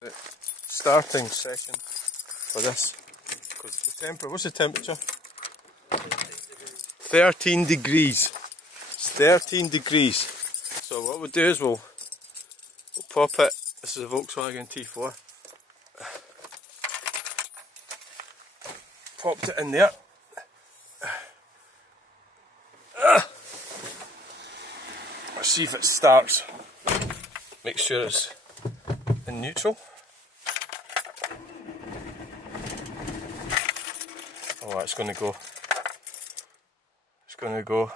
The starting session for this, because the temperature, what's the temperature? 13 degrees. It's 13 degrees. So what we'll do is we'll pop it. This is a Volkswagen T4. Popped it in there. Let's see if it starts. Make sure it's in neutral. Oh, it's going to go. It's going to go.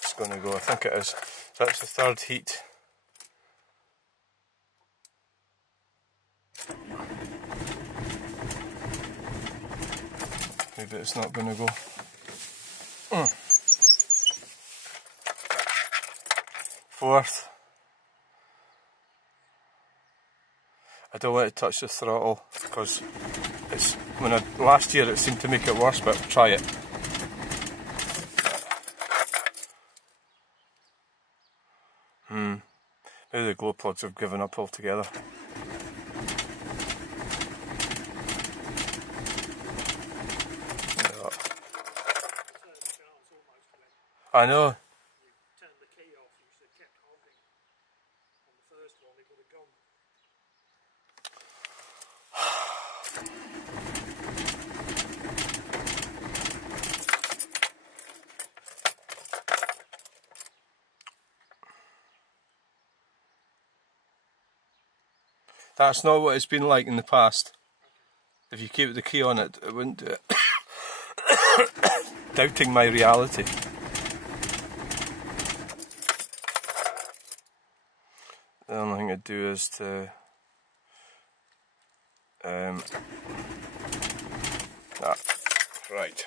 It's going to go. I think it is. So that's the third heat. Maybe it's not going to go. Fourth. I don't want to touch the throttle because it's last year it seemed to make it worse, but try it. Maybe the glow plugs have given up altogether. I know. You turned the key off, you should have kept honking. On the first one, it would have gone. That's not what it's been like in the past. If you keep the key on it, it wouldn't do it. Doubting my reality. The only thing I'd do is to right.